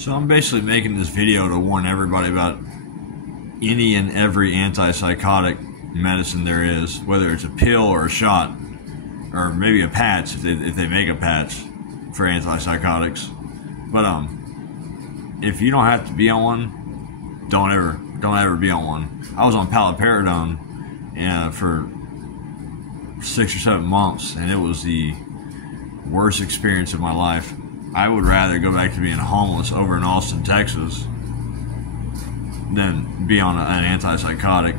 So I'm basically making this video to warn everybody about any and every antipsychotic medicine there is, whether it's a pill or a shot, or maybe a patch if they make a patch for antipsychotics. But if you don't have to be on one, don't ever be on one. I was on paliperidone for 6 or 7 months, and it was the worst experience of my life. I would rather go back to being homeless over in Austin, Texas, than be on an antipsychotic.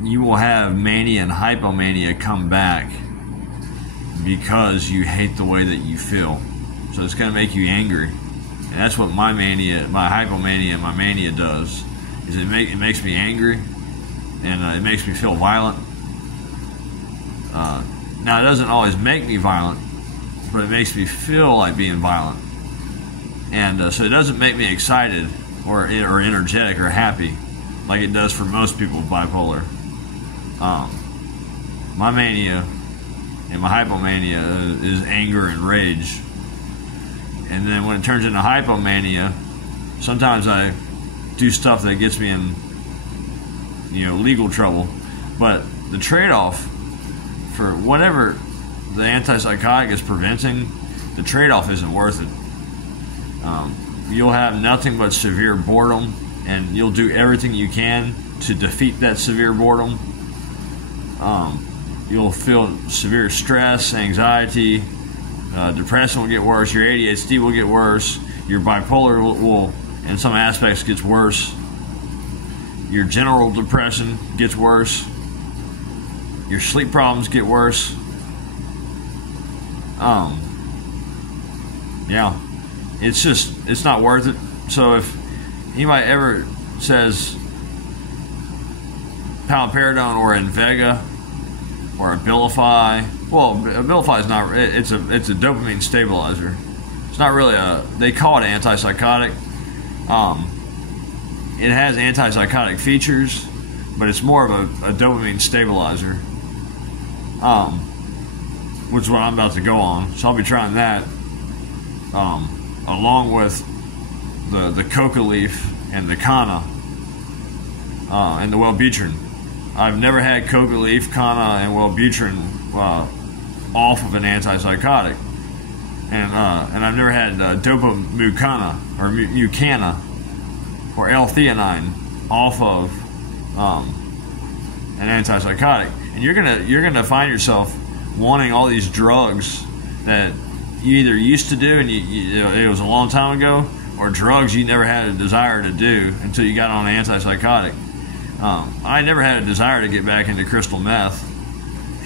You will have mania and hypomania come back because you hate the way that you feel. So it's going to make you angry. And that's what my mania, my hypomania, and my mania does. Is it makes me angry, and it makes me feel violent. Now, it doesn't always make me violent, but it makes me feel like being violent. And so it doesn't make me excited or energetic or happy like it does for most people with bipolar. My mania and my hypomania is anger and rage. And then when it turns into hypomania, sometimes I do stuff that gets me in, legal trouble. But the trade-off for whatever the antipsychotic is preventing, the trade-off isn't worth it. You'll have nothing but severe boredom, and you'll do everything you can to defeat that severe boredom. You'll feel severe stress, anxiety, depression will get worse, your ADHD will get worse, your bipolar will in some aspects gets worse, your general depression gets worse, your sleep problems get worse. Yeah, it's not worth it. So if anybody ever says paliperidone or Invega or Abilify, well, Abilify is not. It's a dopamine stabilizer. It's not really they call it antipsychotic. It has antipsychotic features, but it's more of a dopamine stabilizer. Which is what I'm about to go on. So I'll be trying that, along with the coca leaf and the Kana, and the Wellbutrin. I've never had coca leaf, Kana, and Wellbutrin off of an antipsychotic, and I've never had Dopamucana or Mucana or L-theanine off of an antipsychotic. And you're gonna find yourself wanting all these drugs that you either used to do and it was a long time ago, or drugs you never had a desire to do until you got on an antipsychotic. I never had a desire to get back into crystal meth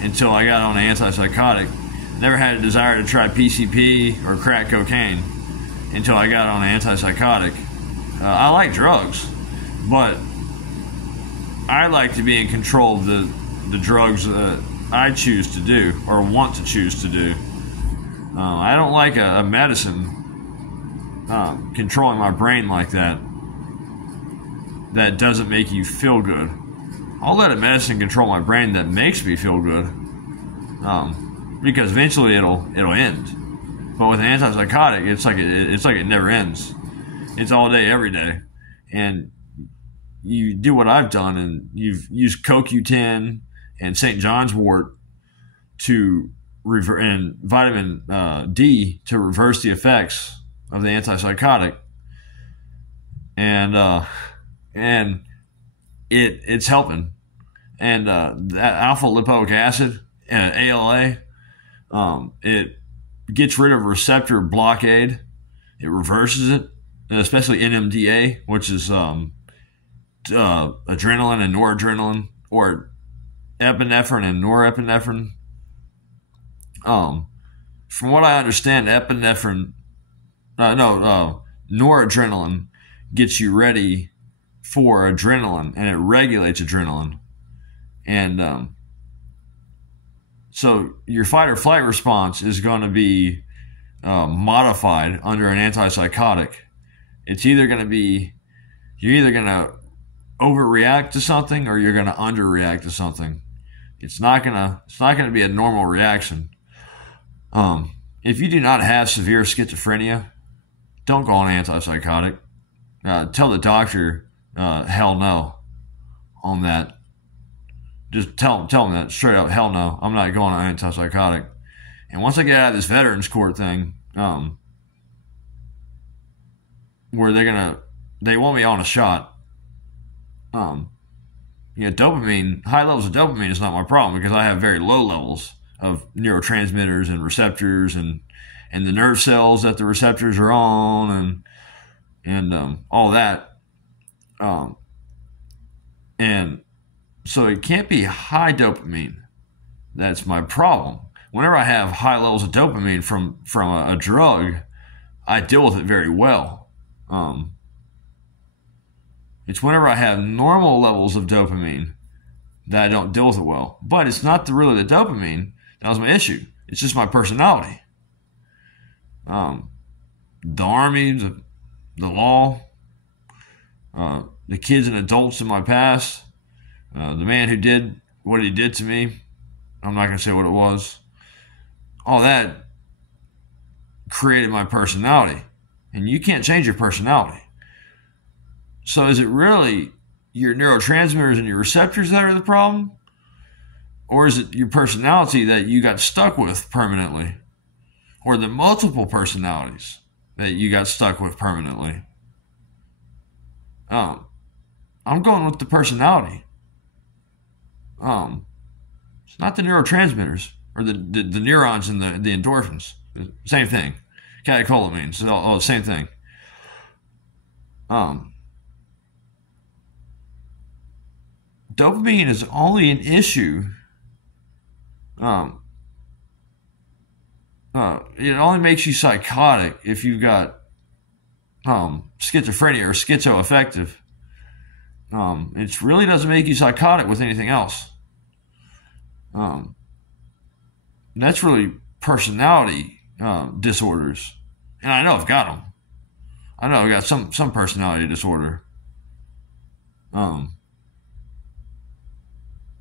until I got on an antipsychotic. Never had a desire to try PCP or crack cocaine until I got on an antipsychotic. I like drugs, but I like to be in control of the drugs I choose to do or want to choose to do. I don't like a medicine controlling my brain like that doesn't make you feel good. I'll let a medicine control my brain that makes me feel good, because eventually it'll end. But with an antipsychotic, it's like it never ends. It's all day, every day, and you do what I've done, and you've used CoQ10 and St. John's wort and vitamin D to reverse the effects of the antipsychotic, and it's helping. And that alpha lipoic acid, ALA, it gets rid of receptor blockade. It reverses it, especially NMDA, which is adrenaline and noradrenaline, or epinephrine and norepinephrine. From what I understand, noradrenaline gets you ready for adrenaline, and it regulates adrenaline. And so your fight or flight response is going to be modified under an antipsychotic. It's either going to be, you're either going to overreact to something or you're going to underreact to something. It's not going to be a normal reaction. if you do not have severe schizophrenia, don't go on antipsychotic. Tell the doctor, hell no, on that. Just tell them that straight up, hell no, I'm not going on antipsychotic. And once I get out of this veterans court thing, where they want me on a shot, dopamine, high levels of dopamine is not my problem because I have very low levels of neurotransmitters and receptors and the nerve cells that the receptors are on and all that. And so it can't be high dopamine. That's my problem. Whenever I have high levels of dopamine from a drug, I deal with it very well. It's whenever I have normal levels of dopamine that I don't deal with it well. But it's not really the dopamine that was my issue. It's just my personality. The army, the law, the kids and adults in my past, the man who did what he did to me, I'm not going to say what it was. All that created my personality. And you can't change your personality. So is it really your neurotransmitters and your receptors that are the problem? Or is it your personality that you got stuck with permanently? Or the multiple personalities that you got stuck with permanently? I'm going with the personality. It's not the neurotransmitters or the neurons and the endorphins. Same thing. Catecholamines, all the same thing. Dopamine is only an issue. It only makes you psychotic if you've got schizophrenia or schizoaffective. It really doesn't make you psychotic with anything else. That's really personality disorders, and I know I've got them. I know I've got some personality disorder.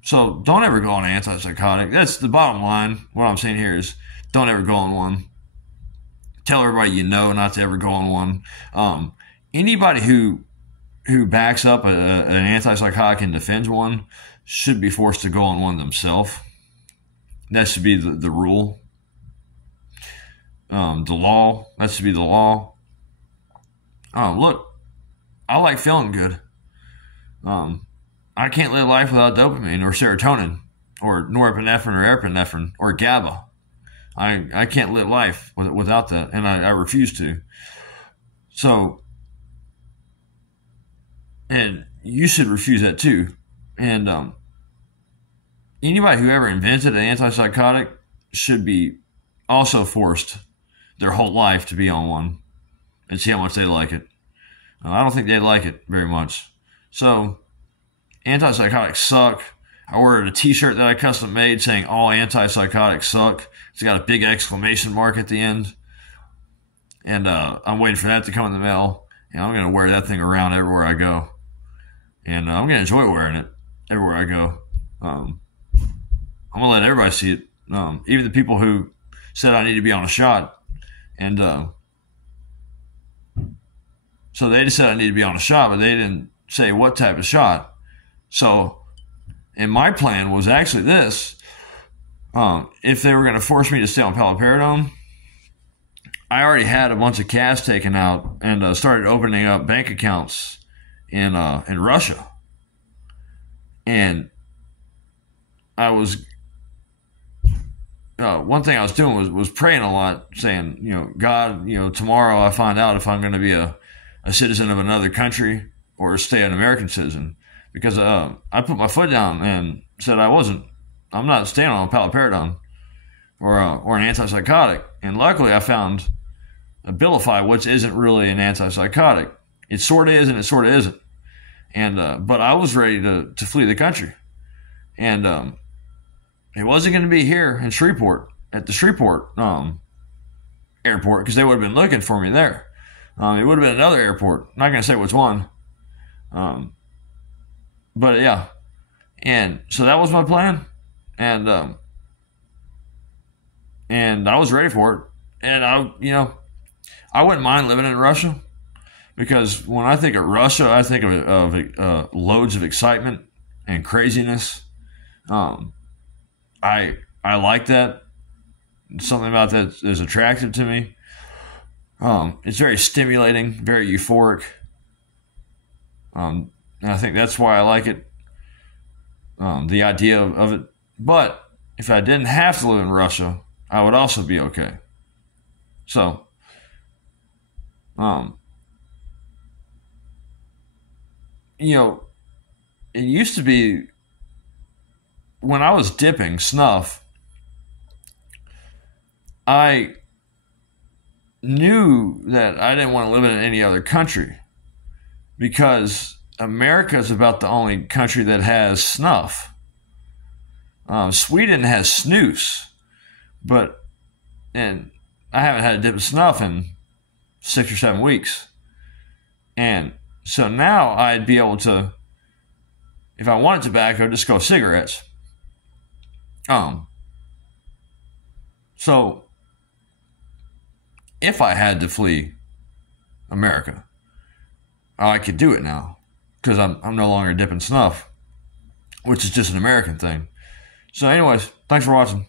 So don't ever go on an antipsychotic. That's the bottom line. What I'm saying here is don't ever go on one. Tell everybody you know not to ever go on one. Anybody who backs up an antipsychotic and defends one should be forced to go on one themselves. That should be the rule. The law. That should be the law. Look, I like feeling good. I can't live life without dopamine or serotonin or norepinephrine or epinephrine or GABA. I can't live life without that, and I refuse to. So, and you should refuse that too. And anybody who ever invented an antipsychotic should be also forced their whole life to be on one and see how much they like it. I don't think they like it very much. So, antipsychotics suck. I ordered a t-shirt that I custom made saying all antipsychotics suck. It's got a big exclamation mark at the end. And I'm waiting for that to come in the mail. And I'm going to wear that thing around everywhere I go. And I'm going to enjoy wearing it everywhere I go. I'm going to let everybody see it. Even the people who said I need to be on a shot. And so they just said I need to be on a shot, but they didn't say what type of shot. So, and my plan was actually this. If they were going to force me to stay on paliperidone, I already had a bunch of cash taken out and started opening up bank accounts in Russia. And I was, one thing I was doing was praying a lot, saying, God, tomorrow I find out if I'm going to be a citizen of another country or stay an American citizen. Because I put my foot down and said I'm not staying on paliperidone or an antipsychotic. And luckily I found Abilify, which isn't really an antipsychotic. It sort of is and it sort of isn't. And but I was ready to flee the country. And it wasn't going to be here in Shreveport, at the Shreveport airport, because they would have been looking for me there. It would have been another airport. I'm not going to say which one. But yeah, and so that was my plan, and I was ready for it, And I wouldn't mind living in Russia because when I think of Russia, I think of loads of excitement and craziness. Um, I like that. Something about that is attractive to me. It's very stimulating, very euphoric. And I think that's why I like it. The idea of it. But if I didn't have to live in Russia, I would also be okay. So, um, you know, it used to be when I was dipping snuff, I knew that I didn't want to live in any other country because America is about the only country that has snuff. Sweden has snus, but and I haven't had a dip of snuff in 6 or 7 weeks, and so now I'd be able to, if I wanted tobacco, just go cigarettes. Um, so if I had to flee America, I could do it now because I'm no longer dipping snuff, which is just an American thing. So, anyways, thanks for watching.